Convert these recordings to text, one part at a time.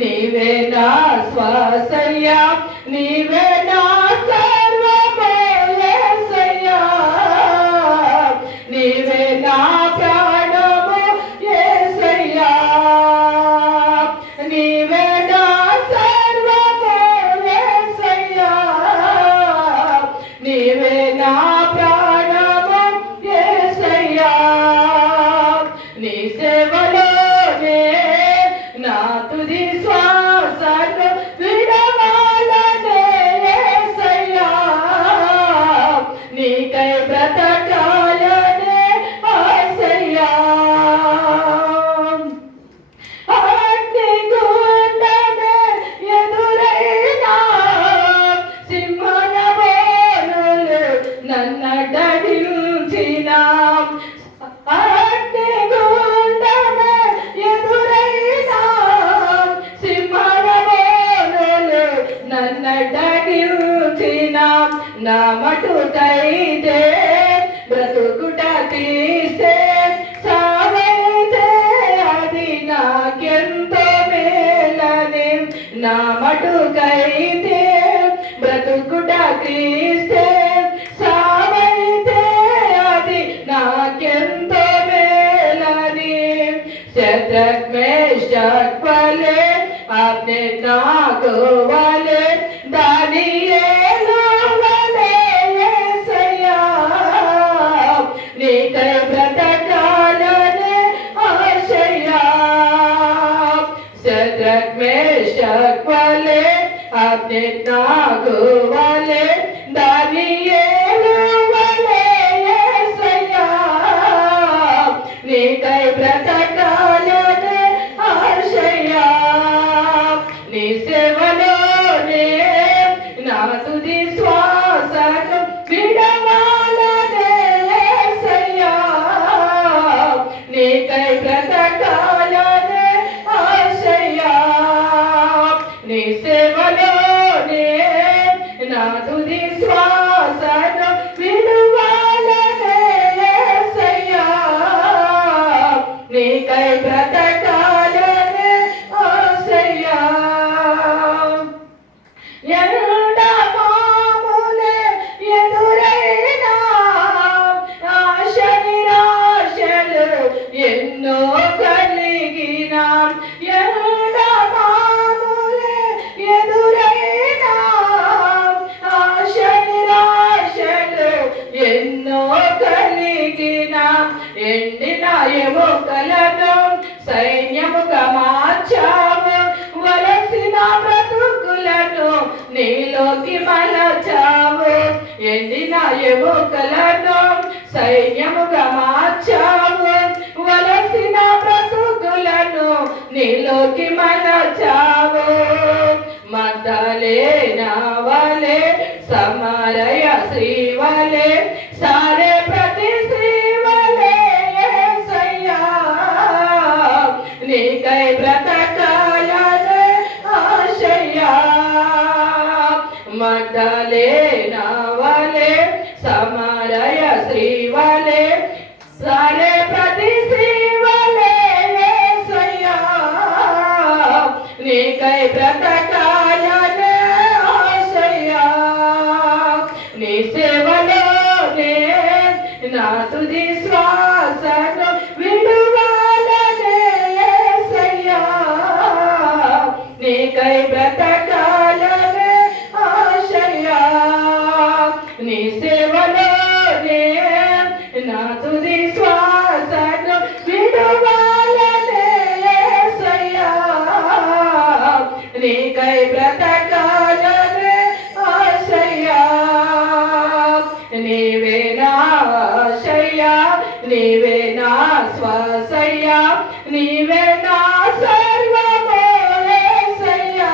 నీవే నా శ్వాసయ్యా, నీవే నా సర్వము యేసయ్యా, నీవే నా ప్రాణము యేసయ్యా, నీవే నా సర్వము యేసయ్యా, నీవే నా ప్రాణము యేసయ్యా. నీ సేవలోనే నా తుది శ్వాసను విడవాలనే యేసయ్యా, నీకై బ్రతకాలనే ఆశయ్యా. అగ్నిగుండమే ఎదురైనా సింహన బోనులు నన్నడగించిన, అగ్నిగుండమే ఎదురైనా సింహన బోనులు నన్నడగించిన, నా మటుకైతే బ్రతుకుట తీసే, సావైతే అది నాకెంతో మేలని, నా మటుకైతే బ్రతుకుట తీసే, సావైతే అది నాకెంతో మేలని. శత్రుఘ్న మేషక్ వలె అబ్దేనాగో వలె దానియేలు వలె యేసయ్యా, నీకై బ్రతకాలనే ఆశయ్యా. శత్రుఘ్న మేషక్ వలె అబ్దేనాగో వలె దానియేలు వలె యేసయ్యా, నీకై బ్రతకాలనే ఆశయ్యా. నీ సేవలోనే నా తుది శ్వాసను విడవాలనే యేసయ్యా, నీకై బ్రతకాలనే ఆశయ్యా. నీ సేవలోనే నా తుది శ్వాసను విడవాలనే యేసయ్యా, నీకై బ్రతకాలనే ఆశయ్యా. ఎండమాములే ఎదురైనా ఆశ నిరాశలు ఎన్నో కలిగిన, ఎండమాములే ఎదురైనా ఆశ నిరాశలు ఎన్నో కలిగిన, ఎండిన ఎముకలను సైన్యముగా మార్చావు, వలసిన బ్రతుకులను నీలోకి మలచావు. ఎండిన ఎముకలను సైన్యముగా మార్చావు, వలసిన బ్రతుకులను నీలోకి మలచావు. మగ్దలేనా వలె సమరయ శ్రీ వలె సారే ప్రతి శ్రీ వలె యేసయ్యా, నీకై బ్రతకాలనే ఆశయ్యా. మగ్దలేనా వలె సమరయ శ్రీ వలె సారే ప్రతి శ్రీ వలె యేసయ్యా, నీకై బ్రతకాలనే ఆశయ్యా. నీ సేవలోనే నా తుది శ్వాసను విడువాలనే యేసయ్యా, నీకై బ్రతకాలనే ఆశయ్యా. నీ సేవలోనే నా తుది శ్వాసను విడువాలనే యేసయ్యా, నీకై బ్రతకాలనే ఆశయ్యా. నీవే నా ఆశయ్యా, నీవే నా శ్వాసయ్యా, నీవే నా సర్వము యేసయ్యా,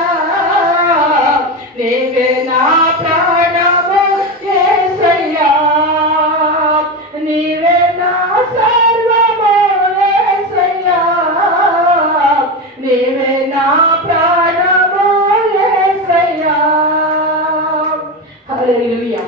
నీవే నా ప్రాణము యేసయ్యా, నీవే నా సర్వము యేసయ్యా, నీవే నా ప్రాణము యేసయ్యా. హల్లెలూయా.